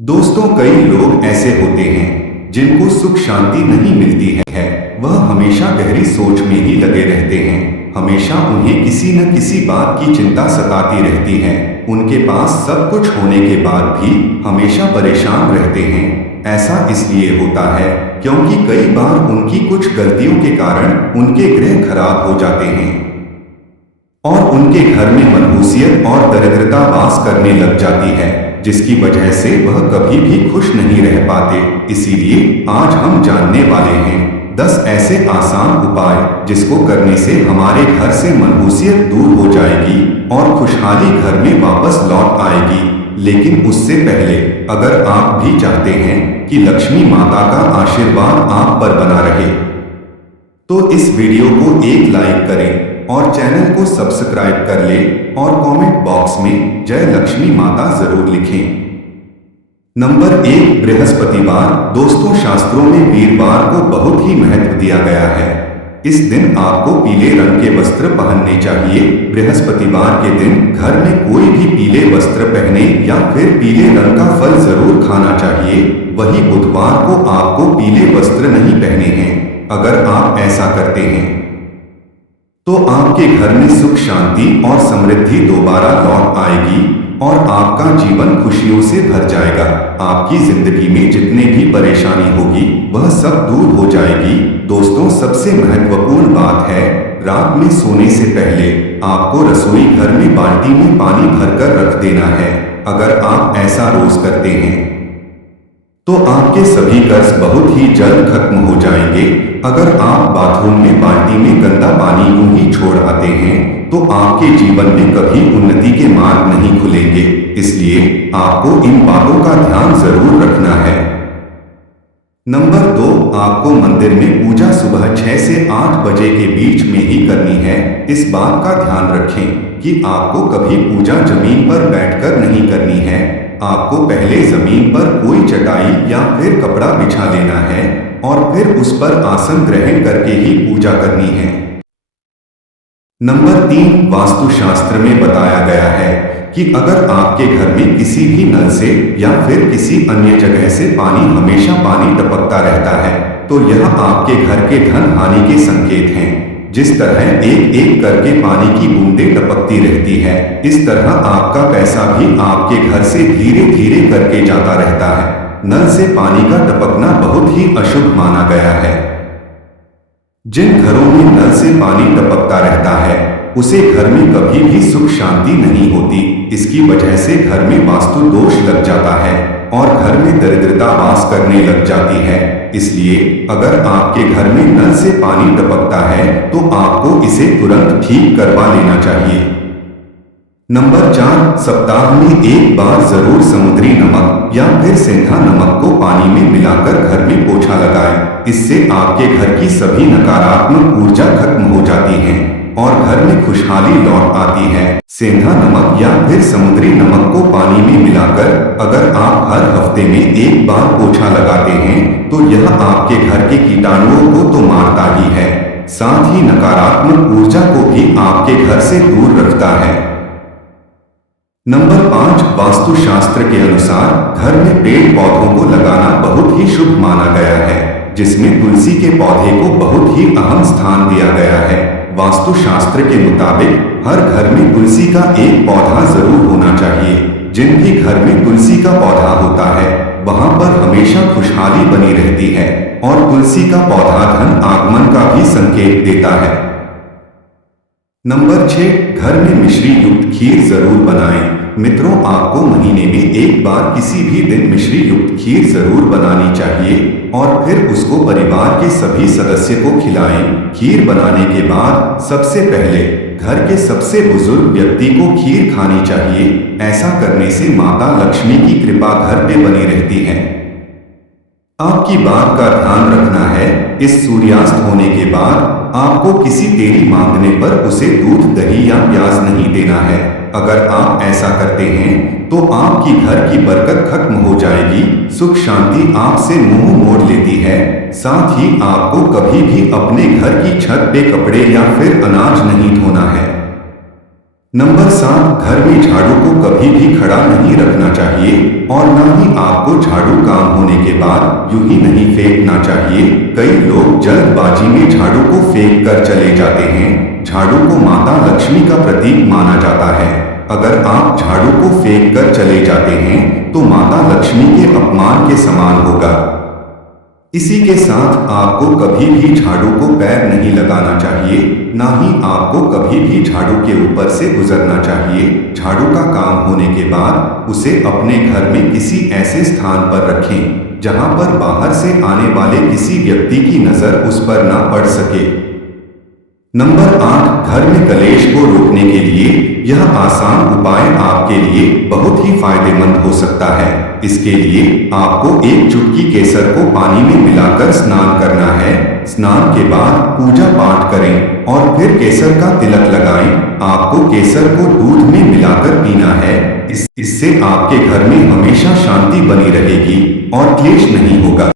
दोस्तों, कई लोग ऐसे होते हैं जिनको सुख शांति नहीं मिलती है। वह हमेशा गहरी सोच में ही लगे रहते हैं। हमेशा उन्हें किसी न किसी बात की चिंता सताती रहती है। उनके पास सब कुछ होने के बाद भी हमेशा परेशान रहते हैं। ऐसा इसलिए होता है क्योंकि कई बार उनकी कुछ गलतियों के कारण उनके ग्रह खराब हो जाते हैं और उनके घर में मनहूसियत और दरिद्रता वास करने लग जाती है, जिसकी वजह से वह कभी भी खुश नहीं रह पाते। इसीलिए आज हम जानने वाले हैं 10 ऐसे आसान उपाय जिसको करने से हमारे घर से मनहूसियत दूर हो जाएगी और खुशहाली घर में वापस लौट आएगी। लेकिन उससे पहले अगर आप भी चाहते हैं कि लक्ष्मी माता का आशीर्वाद आप पर बना रहे, तो इस वीडियो को एक लाइक करें और चैनल को सब्सक्राइब कर लें और कमेंट बॉक्स में जय लक्ष्मी माता जरूर लिखें। नंबर 1, बृहस्पतिवार। दोस्तों, शास्त्रों में वीरवार को बहुत ही महत्व दिया गया है। इस दिन आपको पीले रंग के वस्त्र पहनने चाहिए। बृहस्पतिवार के दिन घर में कोई भी पीले वस्त्र पहने या फिर पीले रंग का फल जरूर खाना चाहिए। वही बुधवार को आपको पीले वस्त्र नहीं पहने हैं। अगर आप ऐसा करते हैं तो आपके घर में सुख शांति और समृद्धि दोबारा लौट आएगी और आपका जीवन खुशियों से भर जाएगा। आपकी जिंदगी में जितने भी परेशानी होगी वह सब दूर हो जाएगी। दोस्तों, सबसे महत्वपूर्ण बात है, रात में सोने से पहले आपको रसोई घर में बाल्टी में पानी भरकर रख देना है। अगर आप ऐसा रोज करते हैं तो आपके सभी कर्ज बहुत ही जल्द खत्म हो जाएंगे। अगर आप बाथरूम में बाल्टी में गंदा पानी यूं ही छोड़ आते हैं तो आपके जीवन में कभी उन्नति के मार्ग नहीं खुलेंगे। इसलिए आपको इन बातों का ध्यान जरूर रखना है। नंबर 2, आपको मंदिर में पूजा सुबह 6 से 8 बजे के बीच में ही करनी है। इस बात का ध्यान रखें कि आपको कभी पूजा जमीन पर बैठकर नहीं करनी है। आपको पहले जमीन पर कोई चटाई या फिर कपड़ा बिछा लेना है और फिर उस पर आसन ग्रहण करके ही पूजा करनी है। नंबर 3, वास्तुशास्त्र में बताया गया है कि अगर आपके घर में किसी भी नल से या फिर किसी अन्य जगह से पानी हमेशा पानी टपकता रहता है तो यह आपके घर के धन हानि के संकेत हैं। जिस तरह एक एक करके पानी की बूंदें टपकती रहती है, इस तरह आपका पैसा भी आपके घर से धीरे धीरे करके जाता रहता है। नल से पानी का टपकना बहुत ही अशुभ माना गया है। जिन घरों में नल से पानी टपकता रहता है उसे घर में कभी भी सुख शांति नहीं होती। इसकी वजह से घर में वास्तु दोष लग जाता है और घर में दरिद्रता वास करने लग जाती है। इसलिए अगर आपके घर में नल से पानी टपकता है तो आपको इसे तुरंत ठीक करवा लेना चाहिए। नंबर 4, सप्ताह में एक बार जरूर समुद्री नमक या फिर सेंधा नमक को पानी में मिलाकर घर में पोछा लगाएं। इससे आपके घर की सभी नकारात्मक ऊर्जा खत्म हो जाती है और घर में खुशहाली लौट आती है। सेंधा नमक या फिर समुद्री नमक को पानी में मिलाकर अगर आप हर हफ्ते में एक बार पोछा लगाते हैं तो यह आपके घर के कीटाणुओं को तो मारता ही है, साथ ही नकारात्मक ऊर्जा को भी आपके घर से दूर रखता है। नंबर 5, वास्तुशास्त्र के अनुसार घर में पेड़ पौधों को लगाना बहुत ही शुभ माना गया है, जिसमें तुलसी के पौधे को बहुत ही अहम स्थान दिया गया है। वास्तुशास्त्र के मुताबिक हर घर में तुलसी का एक पौधा जरूर होना चाहिए। जिन भी घर में तुलसी का पौधा होता है वहां पर हमेशा खुशहाली बनी रहती है और तुलसी का पौधा धन आगमन का भी संकेत देता है। नंबर 6, घर में मिश्री युक्त खीर जरूर बनाएं। मित्रों, आपको महीने में एक बार किसी भी दिन मिश्री युक्त खीर जरूर बनानी चाहिए और फिर उसको परिवार के सभी सदस्य को खिलाएं। खीर बनाने के बाद सबसे पहले घर के सबसे बुजुर्ग व्यक्ति को खीर खानी चाहिए। ऐसा करने से माता लक्ष्मी की कृपा घर पे बनी रहती है। आपकी बात का ध्यान रखना है, इस सूर्यास्त होने के बाद आपको किसी तेरी मांगने पर उसे दूध, दही या प्याज नहीं देना है। अगर आप ऐसा करते हैं तो आपकी घर की बरकत खत्म हो जाएगी, सुख शांति आपसे मुंह मोड़ लेती है। साथ ही आपको कभी भी अपने घर की छत पे कपड़े या फिर अनाज नहीं धोना है। नंबर 7, घर में झाड़ू को कभी भी खड़ा नहीं रखना चाहिए और न ही आपको झाड़ू काम होने के बाद यूं ही नहीं फेंकना चाहिए। कई लोग जल्दबाजी में झाड़ू को फेंक कर चले जाते हैं। झाड़ू को माता लक्ष्मी का प्रतीक माना जाता है। अगर आप झाड़ू को फेंक कर चले जाते हैं तो माता लक्ष्मी के अपमान के समान होगा। इसी के साथ आपको कभी भी झाड़ू को पैर नहीं लगाना चाहिए, ना ही आपको कभी भी झाड़ू के ऊपर से गुजरना चाहिए। झाड़ू का काम होने के बाद उसे अपने घर में किसी ऐसे स्थान पर रखें जहां पर बाहर से आने वाले किसी व्यक्ति की नजर उस पर ना पड़ सके। नंबर 8, घर में कलेश को रोकने के लिए यह आसान उपाय आपके लिए बहुत ही फायदेमंद हो सकता है। इसके लिए आपको एक चुटकी केसर को पानी में मिलाकर स्नान करना है। स्नान के बाद पूजा पाठ करें और फिर केसर का तिलक लगाएं। आपको केसर को दूध में मिलाकर पीना है। इससे आपके घर में हमेशा शांति बनी रहेगी और क्लेश नहीं होगा।